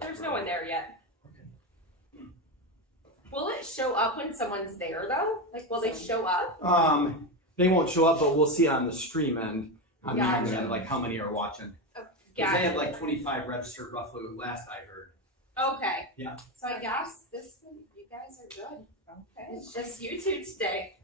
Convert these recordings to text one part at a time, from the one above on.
There's no one there yet. Will it show up when someone's there though? Like, will they show up? They won't show up, but we'll see on the stream end, on the Gotcha. end, like how many are watching. Oh, Because they had like 25 registered roughly last I heard. Okay. Yeah. So I guess you guys are good. Okay. It's just you two today.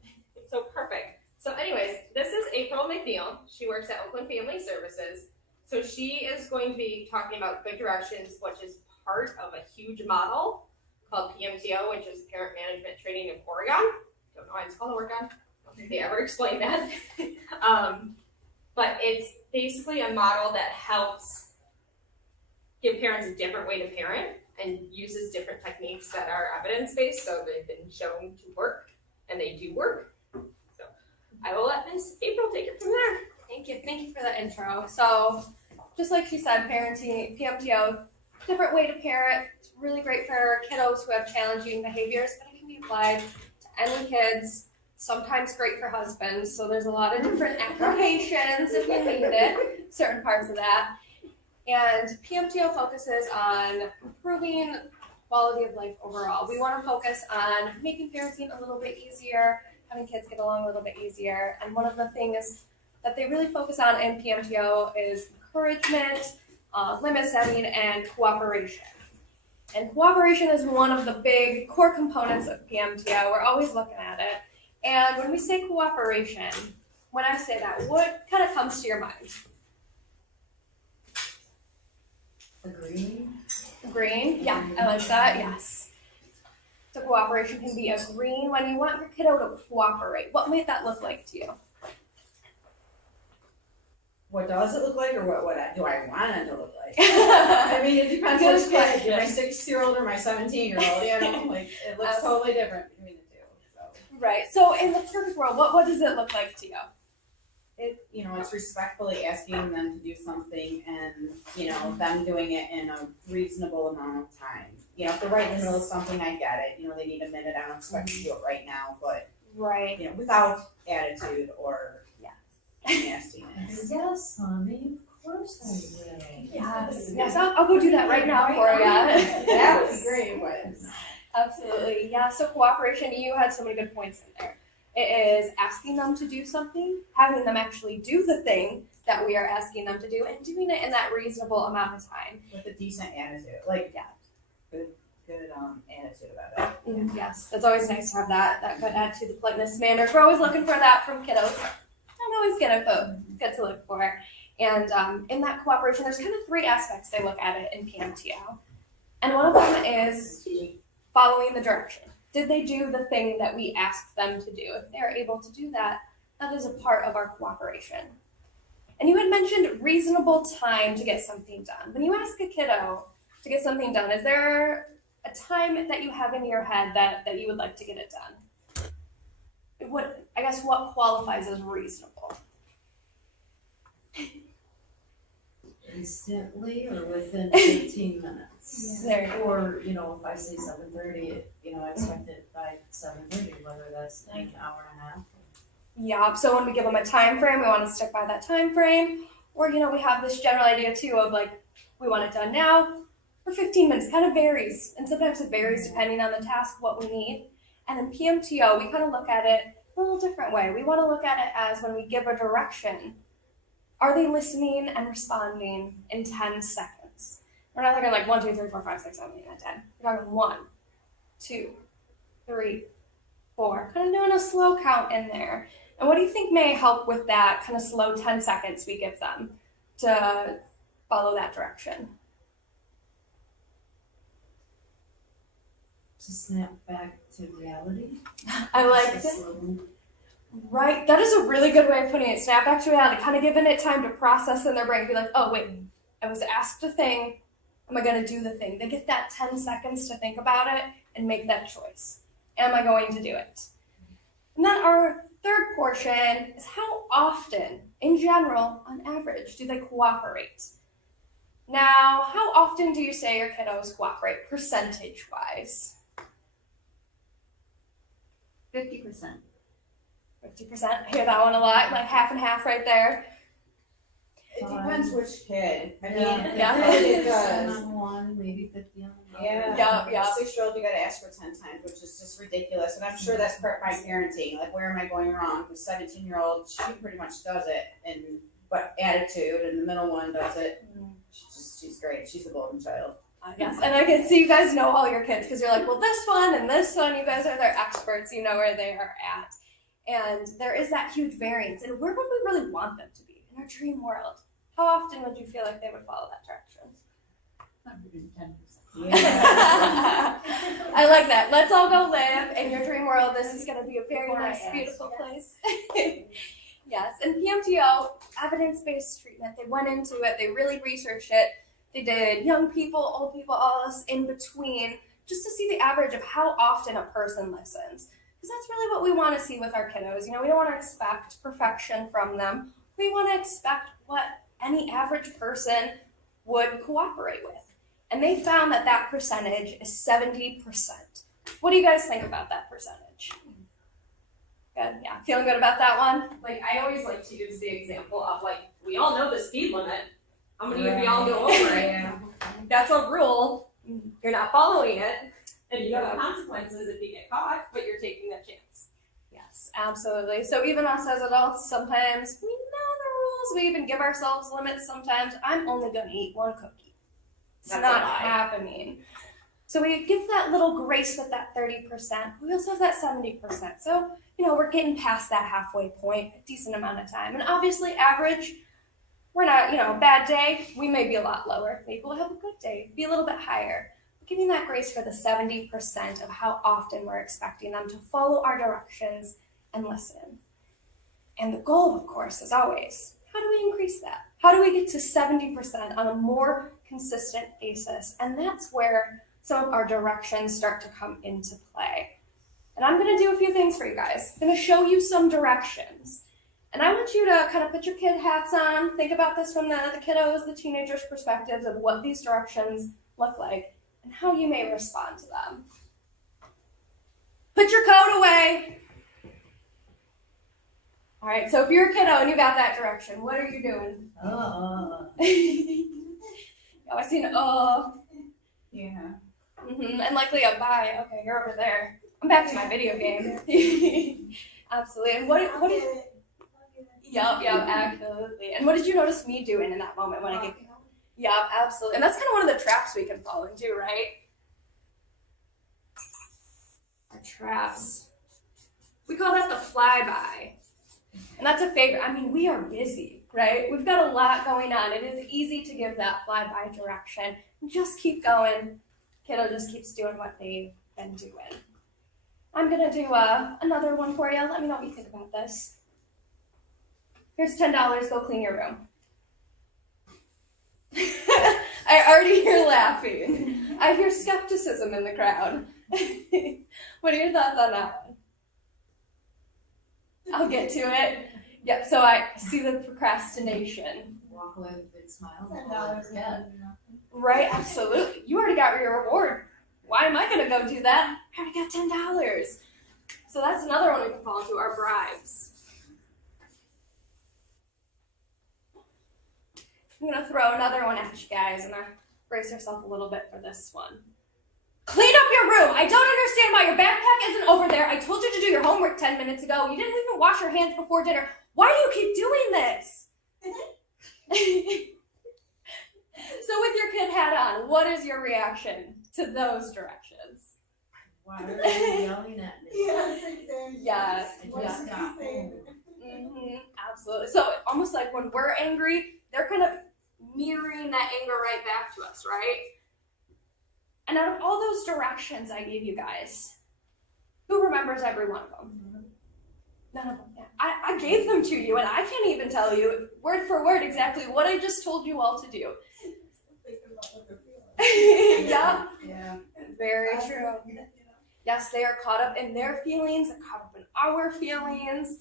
So perfect. So anyways, this is April McNeil. She works at Oakland Family Services. So she is going to be talking about good directions, which is part of a huge model called PMTO, which is Parent Management Training in Oregon. Don't know why it's called Oregon. I don't think they ever explained that. But it's basically a model that helps give parents a different way to parent and uses different techniques that are evidence-based, so they've been shown to work, and they do work. So I will let Miss April take it from there. Thank you for the intro. So just like she said, parenting, PMTO, different way to parent. It's really great for kiddos who have challenging behaviors, but it can be applied to any kids, sometimes great for husbands. So there's a lot of different applications if you need it, certain parts of that. And PMTO focuses on improving quality of life overall. We want to focus on making parenting a little bit easier, having kids get along a little bit easier. And one of the things that they really focus on in PMTO is encouragement, limit setting, and cooperation. And cooperation is one of the big core components of PMTO. We're always looking at it. And when we say cooperation, when I say that, what kind of comes to your mind? Agreeing? Yeah, I like that, yes. So cooperation can be agreeing when you want your kiddo to cooperate. What might that look like to you? What does it look like, or what do I want it to look like? I mean, it depends which kid, my 6-year-old or my 17-year-old, you know, like, it looks totally different between the two, so. Right, so in the perfect world, what does it look like to you? It's respectfully asking them to do something and, them doing it in a reasonable amount of time. If they're right in the middle of something, I get it, they need a minute, I don't expect you to do it right now, but, Right. without attitude or nastiness. Yes, honey, of course I will. Yes, I'll go do that right now for you. That would be great, but. Absolutely, yeah, so cooperation, you had so many good points in there. It is asking them to do something, having them actually do the thing that we are asking them to do, and doing it in that reasonable amount of time. With a decent attitude, good attitude about it. Yes, it's always nice to have that good attitude, the politeness, manners. We're always looking for that from kiddos. I'm always good to look for. And in that cooperation, there's kind of 3 aspects they look at it in PMTO. And one of them is following the direction. Did they do the thing that we asked them to do? If they're able to do that, that is a part of our cooperation. And you had mentioned reasonable time to get something done. When you ask a kiddo to get something done, is there a time that you have in your head that you would like to get it done? What qualifies as reasonable? Instantly or within 15 minutes. There. Or, if I say 7:30, I expect it by 7:30, whether that's an hour and a half. Yeah, so when we give them a time frame, we want to stick by that time frame. Or, we have this general idea too of we want it done now or 15 minutes. Kind of varies. And sometimes it varies depending on the task, what we need. And in PMTO, we kind of look at it a little different way. We want to look at it as when we give a direction, are they listening and responding in 10 seconds? We're not talking 1, 2, 3, 4, 5, 6, 7, 8, 9, 10. We're talking 1, 2, 3, 4. Kind of doing a slow count in there. And what do you think may help with that kind of slow 10 seconds we give them to follow that direction? To snap back to reality. I like it. Right, that is a really good way of putting it. Snap back to reality, kind of giving it time to process in their brain. Be like, oh wait, I was asked a thing. Am I going to do the thing? They get that 10 seconds to think about it and make that choice. Am I going to do it? And then our third portion is how often, in general, on average, do they cooperate? Now, how often do you say your kiddos cooperate, percentage-wise? 50%. 50%. I hear that one a lot, half and half right there. It depends which kid. I mean, Yeah. it does. Some on one, maybe 50 on the other. Yeah. Yeah. A 6-year-old, you gotta ask for 10 times, which is just ridiculous. And I'm sure that's part of my parenting. Like, where am I going wrong? The 17-year-old, she pretty much does it, but attitude, and the middle one does it. She's great. She's a golden child. Yes, and I can see you guys know all your kids because you're like, well, this one and this one, you guys are their experts, you know where they are at. And there is that huge variance. And where would we really want them to be? In our dream world. How often would you feel like they would follow that direction? 110%. Yeah. I like that. Let's all go live in your dream world. This is going to be a very Before I nice, ask, beautiful yeah. place. Yes, and PMTO, evidence-based treatment, they went into it, they really researched it. They did young people, old people, all this in between, just to see the average of how often a person listens. Because that's really what we want to see with our kiddos. You know, we don't want to expect perfection from them. We want to expect what any average person would cooperate with. And they found that that percentage is 70%. What do you guys think about that percentage? Good, yeah. Feeling good about that one? Like, I always like to use the example of, like, we all know the speed limit. How many of y'all go over it? Yeah. That's a rule. You're not following it, and you have consequences if you get caught, but you're taking that chance. Yes, absolutely. So even us as adults, sometimes we know the rules. We even give ourselves limits sometimes. I'm only going to eat one cookie. It's That's not a lie. happening. So we give that little grace with that 30%. We also have that 70%. So, you know, we're getting past that halfway point a decent amount of time. And obviously average, we're not, you know, a bad day, we may be a lot lower. Maybe we'll have a good day, be a little bit higher. But giving that grace for the 70% of how often we're expecting them to follow our directions and listen. And the goal, of course, is always, how do we increase that? How do we get to 70% on a more consistent basis? And that's where some of our directions start to come into play. And I'm going to do a few things for you guys. I'm going to show you some directions. And I want you to kind of put your kid hats on, think about this from the kiddos, the teenagers' perspectives of what these directions look like and how you may respond to them. Put your coat away. All right, so if you're a kiddo and you got that direction, what are you doing? Oh, I seen Yeah. and likely a bye. Okay, you're over there. I'm back to my video game. Absolutely. And what Yup, absolutely. And what did you notice me doing in that moment when I get? Yup, absolutely. And that's kind of one of the traps we can fall into, right? Our traps. We call that the flyby. And that's a favorite. I mean, we are busy, right? We've got a lot going on. It is easy to give that flyby direction. Just keep going. Kiddo just keeps doing what they've been doing. I'm going to do another one for you. Let me know what you think about this. Here's $10. Go clean your room. I already hear laughing. I hear skepticism in the crowd. What are your thoughts on that one? I'll get to it. Yep, so I see the procrastination. Walk away with a big smile. $10. Right, absolutely. You already got your reward. Why am I going to go do that? I already got $10. So that's another one we can fall into, our bribes. I'm going to throw another one at you guys, and brace yourself a little bit for this one. Clean up your room. I don't understand why your backpack isn't over there. I told you to do your homework 10 minutes ago. You didn't even wash your hands before dinner. Why do you keep doing this? So with your kid hat on, what is your reaction to those directions? Why are you yelling at me? Yes, exactly. Yes. I just got home. Absolutely. So almost like when we're angry, they're kind of mirroring that anger right back to us, right? And out of all those directions I gave you guys, who remembers every one of them? None of them. Yeah. I gave them to you, and I can't even tell you word for word exactly what I just told you all to do. Yeah. Yeah. Very true. Yes, they are caught up in their feelings, they're caught up in our feelings.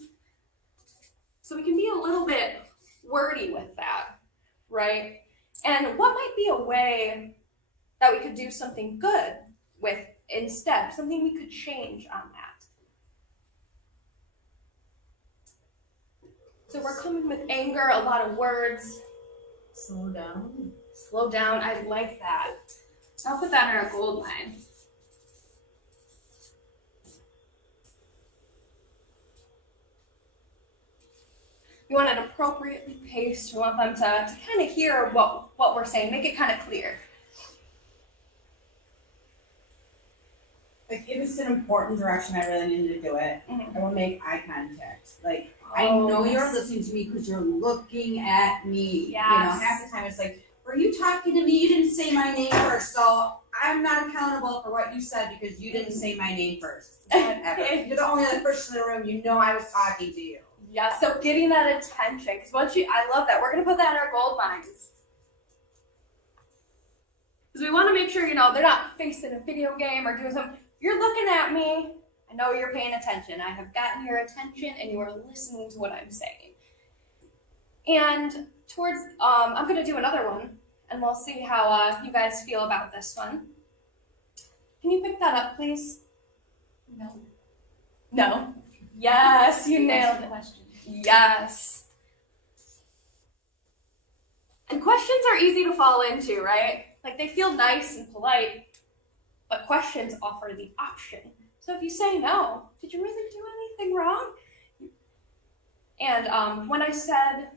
So we can be a little bit wordy with that, right? And what might be a way that we could do something good with instead, something we could change on that? So we're coming with anger, a lot of words. Slow down. Slow down, I like that. I'll put that in our gold line. You want it appropriately paced. You want them to kind of hear what we're saying, make it kind of clear. Like, if it's an important direction, I really need to do it. Mhm. I will make eye contact. Like, I Oh, know you're yes. listening to me because you're looking at me. you know, Yes. half the time it's like, were you talking to me? You didn't say my name first, so I'm not accountable for what you said because you didn't say my name first. Whatever. You're the only other person in the room. You know I was talking to you. Yeah, so getting that attention, because I love that. We're gonna put that in our gold lines. Because we want to make sure, they're not facing a video game or doing something. You're looking at me. I know you're paying attention. I have gotten your attention and you are listening to what I'm saying. And I'm gonna do another one and we'll see how you guys feel about this one. Can you pick that up, please? No. No. Yes, you nailed it. Question. Yes. And questions are easy to fall into, right? Like they feel nice and polite, but questions offer the option. So if you say no, did you really do anything wrong? And when I said,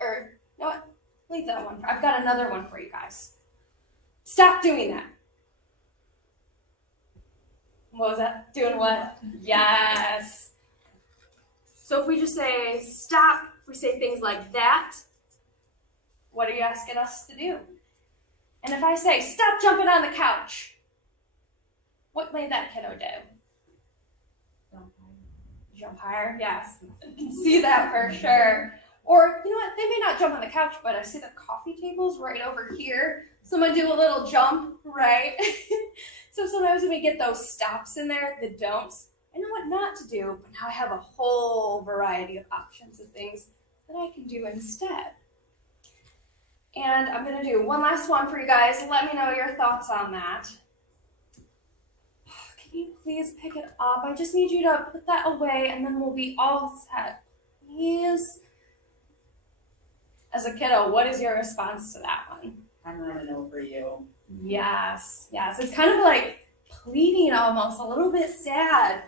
or you know what? Leave that one. I've got another one for you guys. Stop doing that. What was that? Doing what? Yes. So if we just say stop, we say things like that. What are you asking us to do? And if I say stop jumping on the couch, what may that kiddo do? Jump higher? Yes. I can see that for sure. Or, you know what, they may not jump on the couch, but I see the coffee table's right over here. So I'm gonna do a little jump, right? So sometimes when we get those stops in there, the don'ts, I know what not to do, but now I have a whole variety of options of things that I can do instead. And I'm gonna do one last one for you guys. Let me know your thoughts on that. Can you please pick it up? I just need you to put that away and then we'll be all set. Please. As a kiddo, what is your response to that one? I'm running over you. Yes. It's kind of like pleading almost, a little bit sad.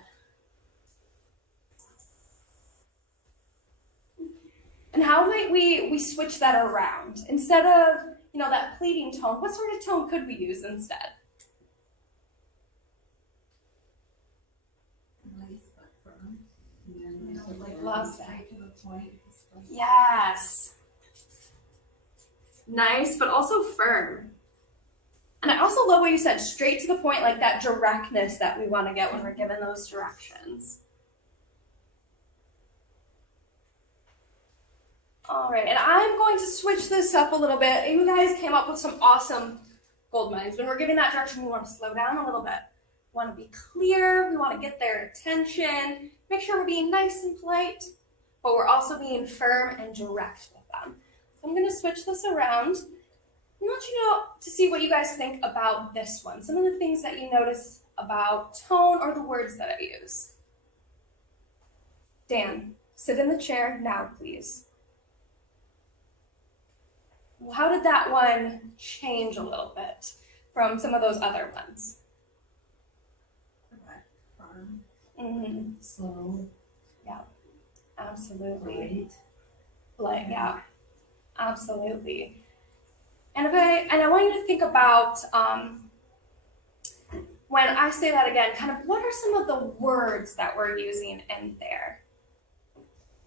And how might we switch that around? Instead of, that pleading tone, what sort of tone could we use instead? Nice but firm. Like love that. Straight to the point. Yes. Nice, but also firm. And I also love what you said, straight to the point, like that directness that we want to get when we're given those directions. All right, and I'm going to switch this up a little bit. You guys came up with some awesome gold mines. When we're giving that direction, we want to slow down a little bit. We want to be clear. We want to get their attention. Make sure we're being nice and polite, but we're also being firm and direct with them. So I'm going to switch this around. I want you to see what you guys think about this one. Some of the things that you notice about tone or the words that I use. Dan, sit in the chair now, please. How did that one change a little bit from some of those other ones? Firm. Mm-hmm. Slow. Absolutely. Polite. Yeah, absolutely. And I want you to think about when I say that again, kind of what are some of the words that we're using in there?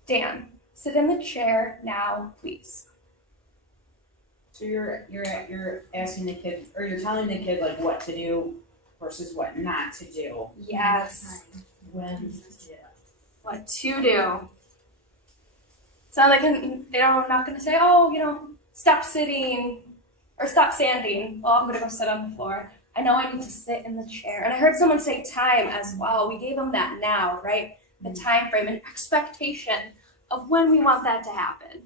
Dan, sit in the chair now, please. So you're asking the kid, or you're telling the kid like what to do versus what not to do. Yes. When. Yeah. What to do. So they're not going to say, stop sitting or stop standing. Well, I'm going to go sit on the floor. I know I need to sit in the chair. And I heard someone say time as well. We gave them that now, right? The time frame and expectation of when we want that to happen.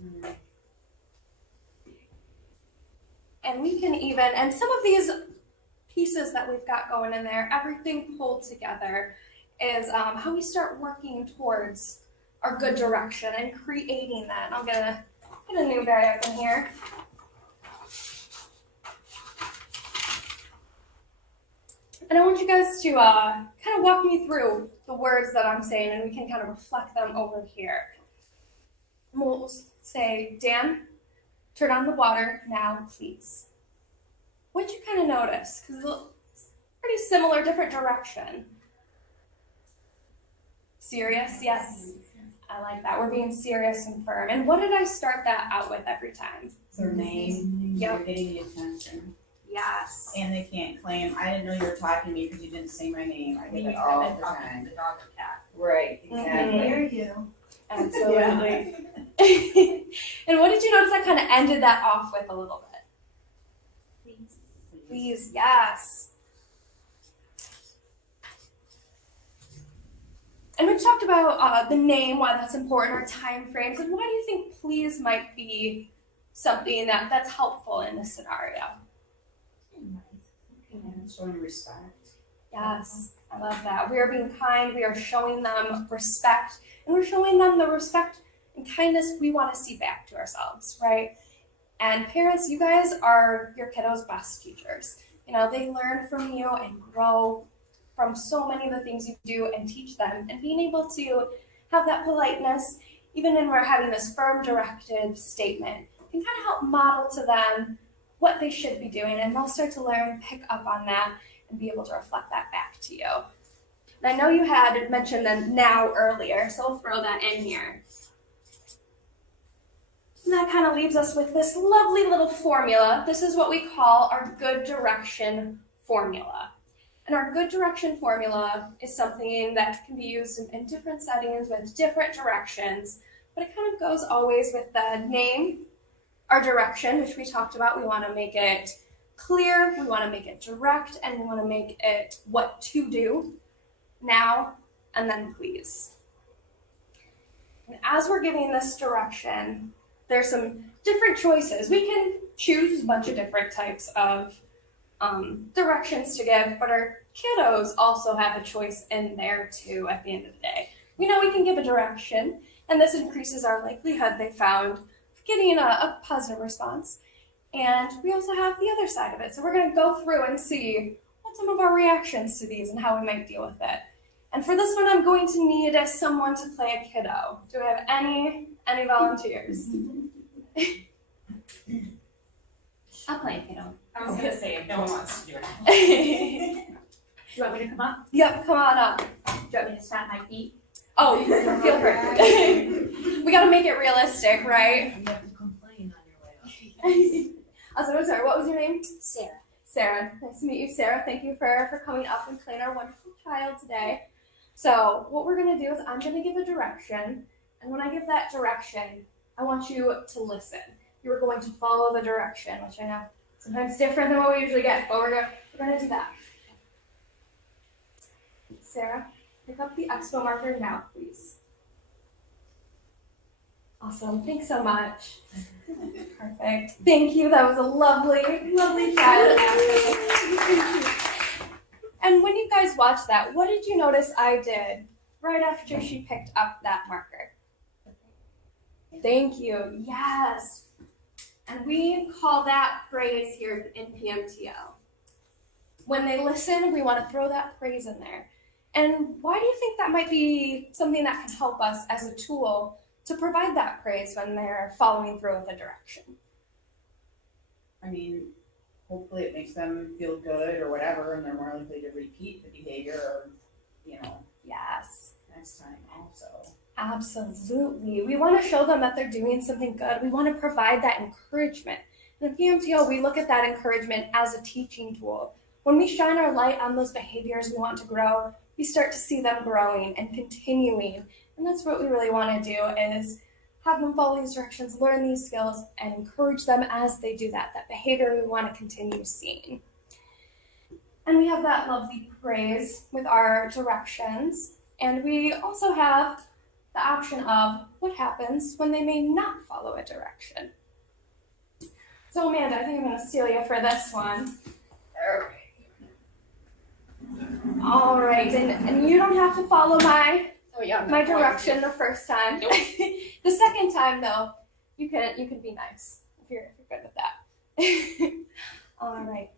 Mm. And we can and some of these pieces that we've got going in there, everything pulled together is how we start working towards our good direction and creating that. And I'm gonna Get a new guy up in here. And I want you guys to kind of walk me through the words that I'm saying, and we can kind of reflect them over here. We'll say, Dan, turn on the water now, please. What'd you kind of notice? Because it's pretty similar, different direction. Serious, yes. I like that. We're being serious and firm. And what did I start that out with every time? Their name, Yep. you're getting the attention. Yes. And they can't claim, I didn't know you were talking to me because you didn't say my name. I When get you it all come in the talking time. to the dog or cat. Right, exactly. Mhm. Where are you? Absolutely. And what did you notice I kind of ended that off with a little bit? Please. Please, yes. And we've talked about the name, why that's important, our time frames, and why do you think please might be something that's helpful in this scenario? And showing respect. Yes, I love that. We are being kind, we are showing them respect, and we're showing them the respect and kindness we want to see back to ourselves, right? And parents, you guys are your kiddos' best teachers. You know, they learn from you and grow from so many of the things you do and teach them. And being able to have that politeness, even when we're having this firm directive statement, can kind of help model to them what they should be doing. And they'll start to learn, pick up on that, and be able to reflect that back to you. And I know you had mentioned the now earlier, so we'll throw that in here. And that kind of leaves us with this lovely little formula. This is what we call our good direction formula. And our good direction formula is something that can be used in different settings with different directions, but it kind of goes always with the name, our direction, which we talked about. We want to make it clear, we want to make it direct, and we want to make it what to do, now, and then please. And as we're giving this direction, there's some different choices. We can choose a bunch of different types of directions to give, but our kiddos also have a choice in there too at the end of the day. We know we can give a direction, and this increases our likelihood, they found, of getting a positive response. And we also have the other side of it. So we're going to go through and see what some of our reactions to these and how we might deal with it. And for this one, I'm going to need someone to play a kiddo. Do I have any volunteers? I'll play a kiddo. I was gonna say, if no one wants to do it. Do you want me to come up? Yep, come on up. Do you want me to stamp my feet? Oh, feel free. We got to make it realistic, right? You have to complain on your way up. I'm sorry, what was your name? Sarah. Sarah. Nice to meet you, Sarah. Thank you for coming up and playing our wonderful child today. So what we're going to do is I'm going to give a direction, and when I give that direction, I want you to listen. You're going to follow the direction, which I know sometimes different than what we usually get, but we're going to do that. Sarah, pick up the expo marker now, please. Awesome. Thanks so much. Perfect. Thank you. That was a lovely child acting. And when you guys watched that, what did you notice I did right after she picked up that marker? Thank you. Yes. And we call that praise here in PMTO. When they listen, we want to throw that praise in there. And why do you think that might be something that can help us as a tool to provide that praise when they're following through with a direction? I mean, hopefully it makes them feel good or whatever, and they're more likely to repeat the behavior or, Yes. next time also. Absolutely. We want to show them that they're doing something good. We want to provide that encouragement. In PMTO, we look at that encouragement as a teaching tool. When we shine our light on those behaviors we want to grow, we start to see them growing and continuing. And that's what we really want to do, is have them follow these directions, learn these skills, and encourage them as they do that behavior we want to continue seeing. And we have that lovely praise with our directions. And we also have the option of what happens when they may not follow a direction. So Amanda, I think I'm going to steal you for this one. All right, and you don't have to follow my direction the first time. Nope. The second time though, You can be nice if you're good with that. All right.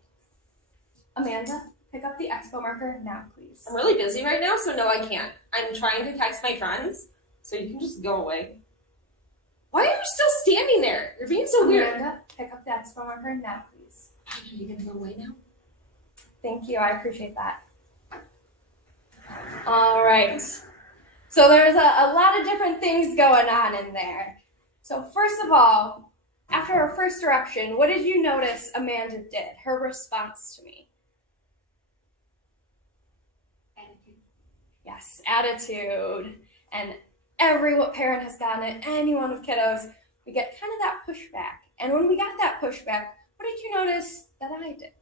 Amanda, pick up the expo marker now, please. I'm really busy right now, so no, I can't. I'm trying to text my friends, so you can just go away. Why are you still standing there? You're being so weird. Amanda, pick up the expo marker now, please. Are you gonna go away now? Thank you, I appreciate that. All right. So there's a lot of different things going on in there. So first of all, after her first direction, what did you notice Amanda did? Her response to me. Attitude. Yes, attitude. And every parent has gotten it, anyone with kiddos, we get kind of that pushback. And when we got that pushback, what did you notice that I did?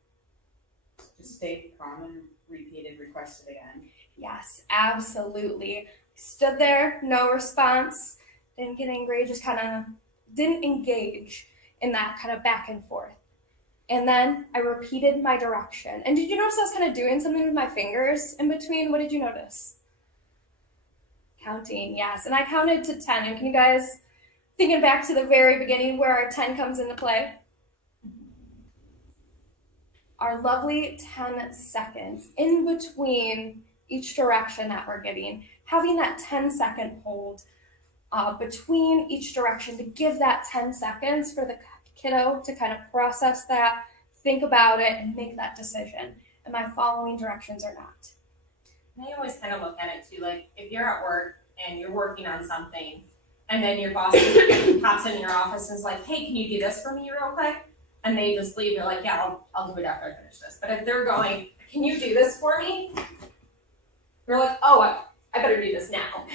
Just stay calm and repeated, requested again. Yes, absolutely. Stood there, no response, didn't get angry, just kind of didn't engage in that kind of back and forth. And then I repeated my direction. And did you notice I was kind of doing something with my fingers in between? What did you notice? Counting, yes. And I counted to 10. And can you guys, thinking back to the very beginning where our 10 comes into play? Our lovely 10 seconds in between each direction that we're getting, having that 10-second hold between each direction to give that 10 seconds for the kiddo to kind of process that, think about it, and make that decision. Am I following directions or not? And I always kind of look at it too, like if you're at work and you're working on something, and then your boss pops in your office and is like, "Hey, can you do this for me real quick?" And they just leave. You're like, "Yeah, I'll do it after I finish this." But if they're going, "Can you do this for me?" You're like, "Oh, I better do this now."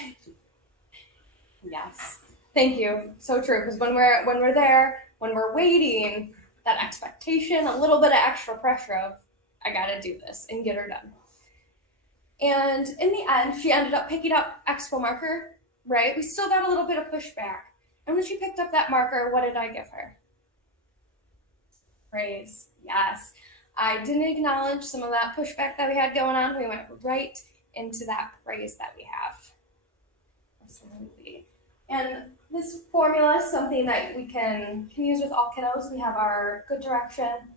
Yes. Thank you. So true. Because when we're there, when we're waiting, that expectation, a little bit of extra pressure of, I gotta do this and get her done. And in the end, she ended up picking up expo marker, right? We still got a little bit of pushback. And when she picked up that marker, what did I give her? Praise. Yes. I didn't acknowledge some of that pushback that we had going on. We went right into that praise that we have. Absolutely. And this formula is something that we can use with all kiddos. We have our good direction,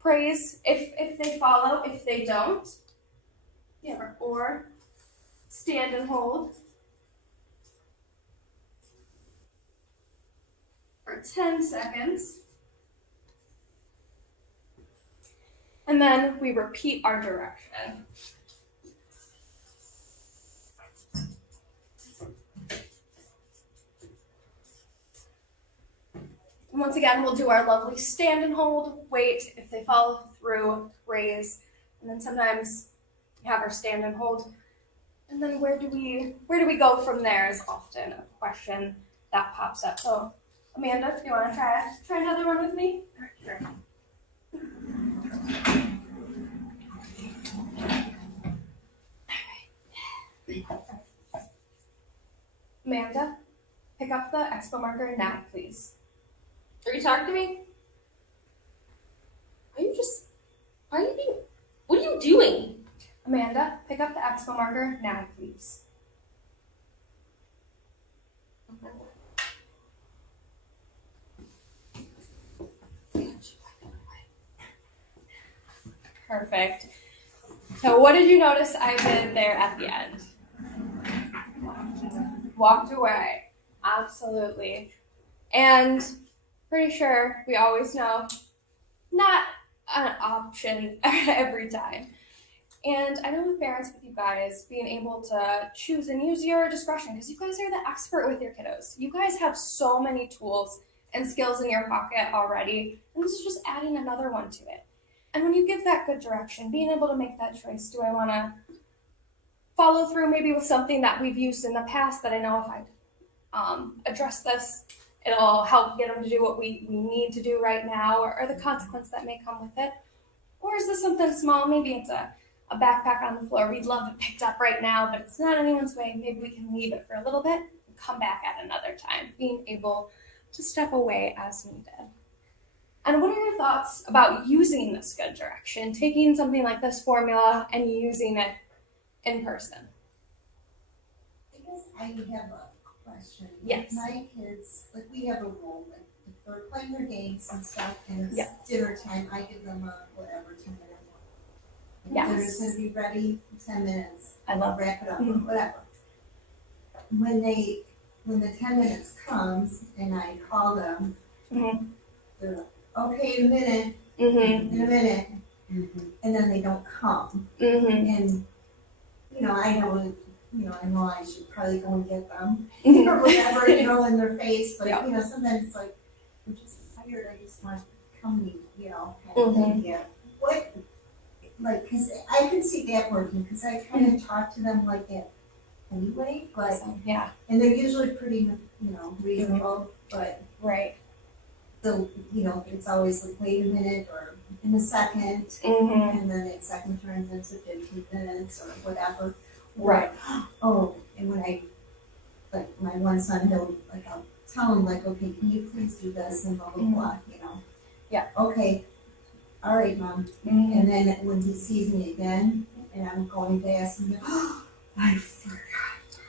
praise if they follow, if they don't. Yeah, or stand and hold for 10 seconds. And then we repeat our direction. Once again, we'll do our lovely stand and hold, wait, if they follow through, raise, and then sometimes we have our stand and hold. And then where do we go from there is often a question that pops up. So Amanda, do you want to try another one with me? Sure. Amanda, pick up the expo marker now, please. Are you talking to me? What are you doing? Amanda, pick up the expo marker now, please. Perfect. So what did you notice I did there at the end? Walked away. Absolutely. And pretty sure we always know not an option every time. And I know with parents, with you guys, being able to choose and use your discretion, because you guys are the expert with your kiddos. You guys have so many tools and skills in your pocket already, and this is just adding another one to it. And when you give that good direction, being able to make that choice, do I want to follow through maybe with something that we've used in the past that I know if I address this, it'll help get them to do what we need to do right now, or the consequence that may come with it? Or is this something small? Maybe it's a backpack on the floor. We'd love it picked up right now, but it's not anyone's way. Maybe we can leave it for a little bit and come back at another time, being able to step away as needed. And what are your thoughts about using this good direction, taking something like this formula and using it in person? Because I have a question. Yes. My kids, like we have a rule, like if they're playing their games and stuff and it's Yeah. dinner time, I give them a whatever 10-minute warning. Yes. Dinner's gonna be ready in 10 minutes. I love Wrap it up or Mhm. whatever. When the 10 minutes comes and I call them, Mhm. they're like, okay, in a minute, Mhm. in a minute, Mhm. and then they don't come. Mhm. And, I know I should probably go and get them Mhm. or whatever, in their face, but, Yeah. sometimes it's like, I'm just tired, I just want to come, kind of thing, yeah. What, like, cause I can see that working, cause I kind of talk to them like that anyway, but, So, yeah. and they're usually pretty, reasonable, but Right. it's always like, wait a minute, or in a second, Mhm. and then that second turns into 15 minutes or whatever. Right. Oh, and when like my one son, I'll tell him like, okay, can you please do this and blah, blah, blah, Yeah. Okay, all right, Mom. Mhm. And then when he sees me again and I'm going to ask him, I forgot.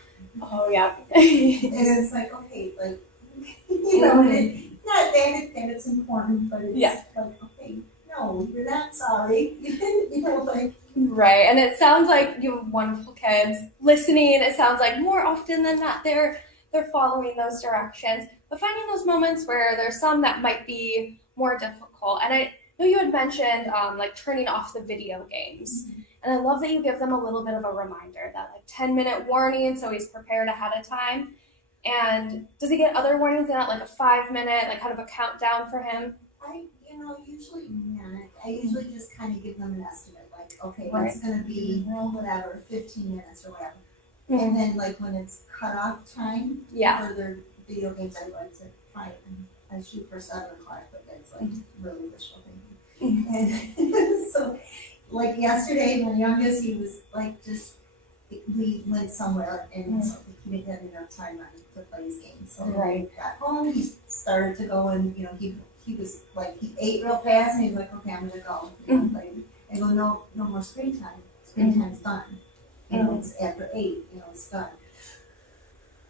Oh yeah. And it's like, okay, like, and it's not that it's important, but it's Yeah. like, okay, no, you're not sorry. Like, Right, and it sounds like you have wonderful kids listening. It sounds like more often than not they're following those directions, but finding those moments where there's some that might be more difficult. And I know you had mentioned like turning off the video games, and I love that you give them a little bit of a reminder that like 10-minute warning, so he's prepared ahead of time. And does he get other warnings in that, like a 5-minute, like kind of a countdown for him? usually not. I usually just kind of give them an estimate, like, okay, Right. it's gonna be whatever, 15 minutes or whatever. Mhm. And then like when it's cut off time Yeah. for their video games, I like to try and I shoot for 7 o'clock, but that's like really wishful thinking. And so like yesterday, my youngest, he was like we went somewhere and so he didn't get enough time to play his game. So when Right. we got home, he started to go and, he was like, he ate real fast and he's like, okay, I'm gonna go. Play. I go, no more screen time. Screen time's done. It's after 8, it's done.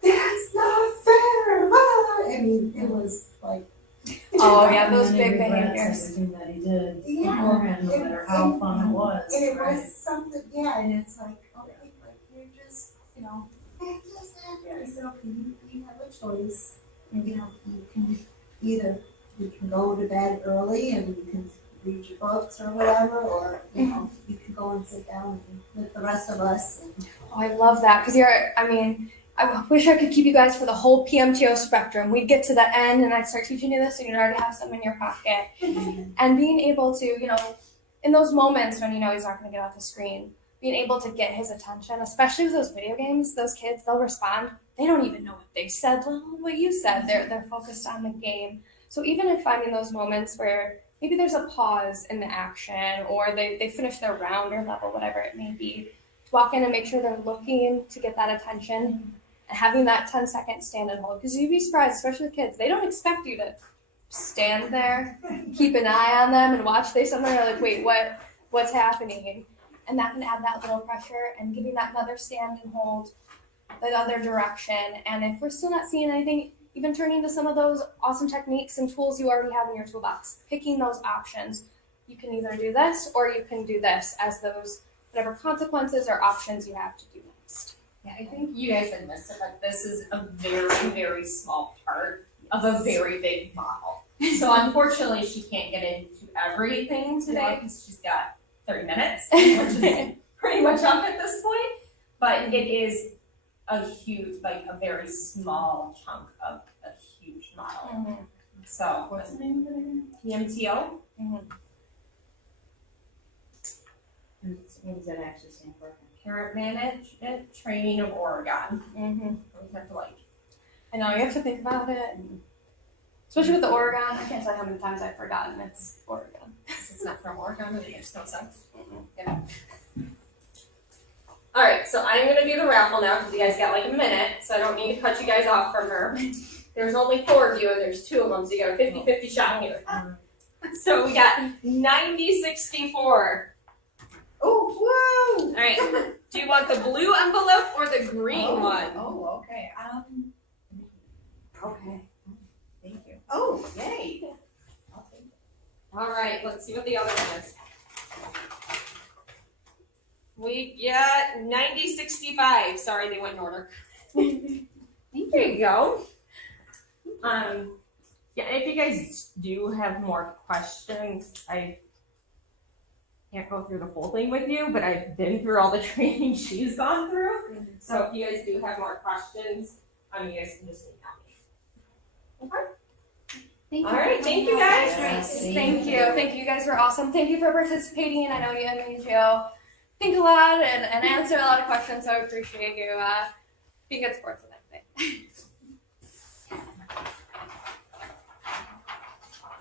That's not fair. Ah! I mean, it was like. Oh yeah, those And then big he regrets behaviors. everything that he did Yeah. beforehand, no matter how fun it was. And it right? was something, and it's like, okay, like you're just, that's just not fair. I said, okay, you have a choice. You can go to bed early and you can read your books or whatever, or, you can go and sit down with the rest of us. Oh, I love that because I wish I could keep you guys for the whole PMTO spectrum. We'd get to the end and I'd start teaching you this and you'd already have some in your pocket. And being able to, in those moments when he's not going to get off the screen, being able to get his attention, especially with those video games, those kids, they'll respond. They don't even know what they said, let alone what you said. They're focused on the game. So even in finding those moments where maybe there's a pause in the action or they finish their round or level, whatever it may be, to walk in and make sure they're looking to get that attention and having that 10-second stand and hold. Because you'd be surprised, especially with kids, they don't expect you to stand there, keep an eye on them and watch. They sometimes are like, wait, what's happening? And that can add that little pressure and giving that another stand and hold the other direction. And if we're still not seeing anything, even turning to some of those awesome techniques and tools you already have in your toolbox, picking those options. You can either do this or you can do this as those whatever consequences or options you have to do next. Yeah, I think you guys had missed it, but this is a very, very small part of a very big model. So unfortunately, she can't get into everything today because she's got 30 minutes, which is pretty much up at this point. But it is a huge, like a very small chunk of a huge model. Mm-hmm. So what's the name of it again? PMTO? What does that actually stand for? Parent Management Training of Oregon. Mm-hmm. We have to I know, you have to think about it. And especially with the Oregon, I can't tell you how many times I've forgotten it's Oregon. it's not from Oregon, it makes no sense. Mm-hmm. Yeah. All right, so I'm gonna do the raffle now because you guys got like a minute, so I don't need to cut you guys off from her. There's only 4 of you and there's 2 of them, so you got a 50-50 shot here. So we got 90-64. Oh, whoa! All right, do you want the blue envelope or the green one? Oh, okay. Okay. Thank you. Oh, yay. I'll take it. All right, let's see what the other one is. We get 9065. Sorry, they went in order. There you go. Yeah, if you guys do have more questions, I can't go through the whole thing with you, but I've been through all the training she's gone through. So if you guys do have more questions, you guys can just email me. Okay. All right, thank you guys. Yes, Thank you. Thank you. You guys were awesome. Thank you for participating. I know you made you think a lot and answer a lot of questions, so I appreciate you being good sports and everything.